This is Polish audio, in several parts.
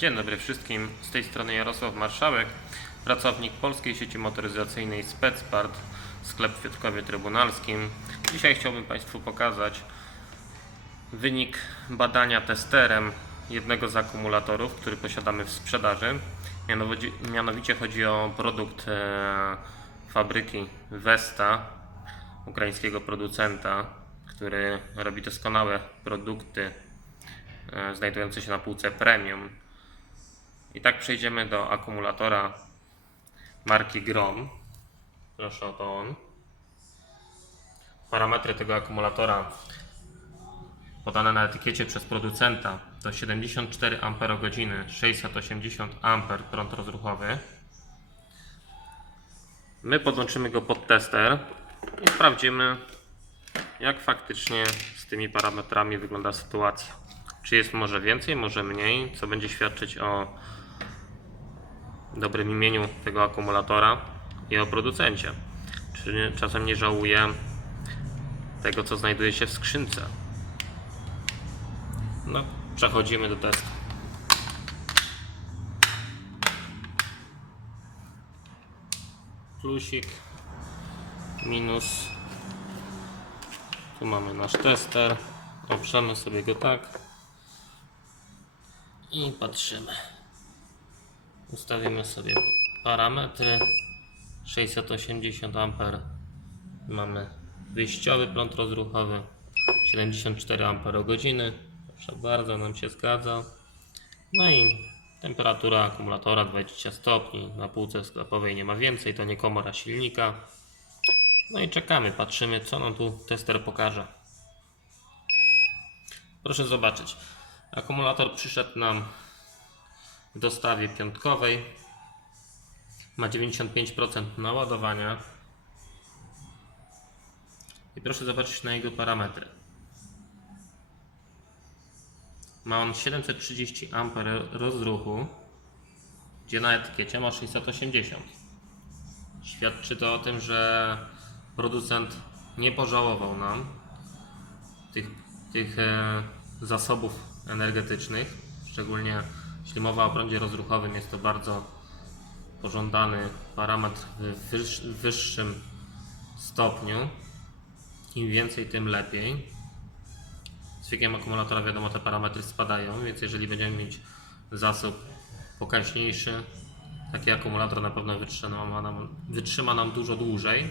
Dzień dobry wszystkim, z tej strony Jarosław Marszałek, pracownik Polskiej Sieci Motoryzacyjnej Specpart, sklep w Piotrkowie Trybunalskim. Dzisiaj chciałbym Państwu pokazać wynik badania testerem jednego z akumulatorów, który posiadamy w sprzedaży. Mianowicie, mianowicie chodzi o produkt e, fabryki Vesta, ukraińskiego producenta, który robi doskonałe produkty e, znajdujące się na półce premium. I tak przejdziemy do akumulatora marki Grom. Proszę o to on. Parametry tego akumulatora podane na etykiecie przez producenta to 74 Ah 680 A prąd rozruchowy. My podłączymy go pod tester i sprawdzimy jak faktycznie z tymi parametrami wygląda sytuacja. Czy jest może więcej, może mniej, co będzie świadczyć o dobrym imieniu tego akumulatora i o producencie. Czy czasem nie żałuje tego, co znajduje się w skrzynce. No, przechodzimy do testu. Plusik, minus. Tu mamy nasz tester. Oprzemy sobie go tak. I patrzymy. Ustawimy sobie parametry. 680 A mamy wyjściowy prąd rozruchowy 74 Ah proszę bardzo nam się zgadza. No i temperatura akumulatora 20 stopni. Na półce sklepowej nie ma więcej to nie komora silnika. No i czekamy, patrzymy co nam tu tester pokaże. Proszę zobaczyć. Akumulator przyszedł nam w dostawie piątkowej. Ma 95% naładowania. I proszę zobaczyć na jego parametry. Ma on 730 A rozruchu, gdzie na etykiecie ma 680. Świadczy to o tym, że producent nie pożałował nam tych, tych e, zasobów energetycznych, szczególnie jeśli mowa o prądzie rozruchowym, jest to bardzo pożądany parametr w wyż- w wyższym stopniu. Im więcej, tym lepiej. Z wiekiem akumulatora wiadomo, te parametry spadają, więc jeżeli będziemy mieć zasób pokaźniejszy, taki akumulator na pewno wytrzyma nam, wytrzyma nam dużo dłużej.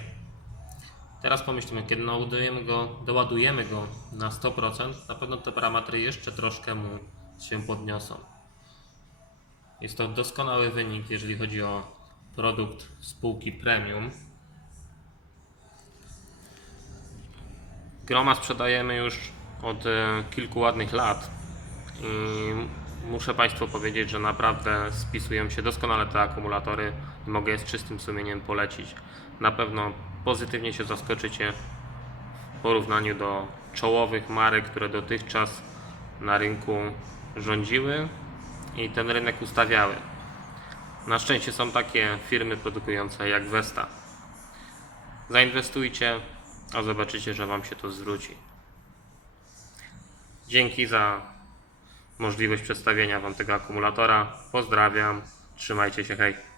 Teraz pomyślmy, kiedy naładujemy go, doładujemy go na 100%, na pewno te parametry jeszcze troszkę mu się podniosą. Jest to doskonały wynik, jeżeli chodzi o produkt spółki premium. Groma sprzedajemy już od e, kilku ładnych lat i muszę Państwu powiedzieć, że naprawdę spisują się doskonale te akumulatory i mogę je z czystym sumieniem polecić. Na pewno pozytywnie się zaskoczycie w porównaniu do czołowych marek, które dotychczas na rynku rządziły i ten rynek ustawiały. Na szczęście są takie firmy produkujące jak Vesta. Zainwestujcie, a zobaczycie, że Wam się to zwróci. Dzięki za możliwość przedstawienia Wam tego akumulatora. Pozdrawiam, trzymajcie się, hej.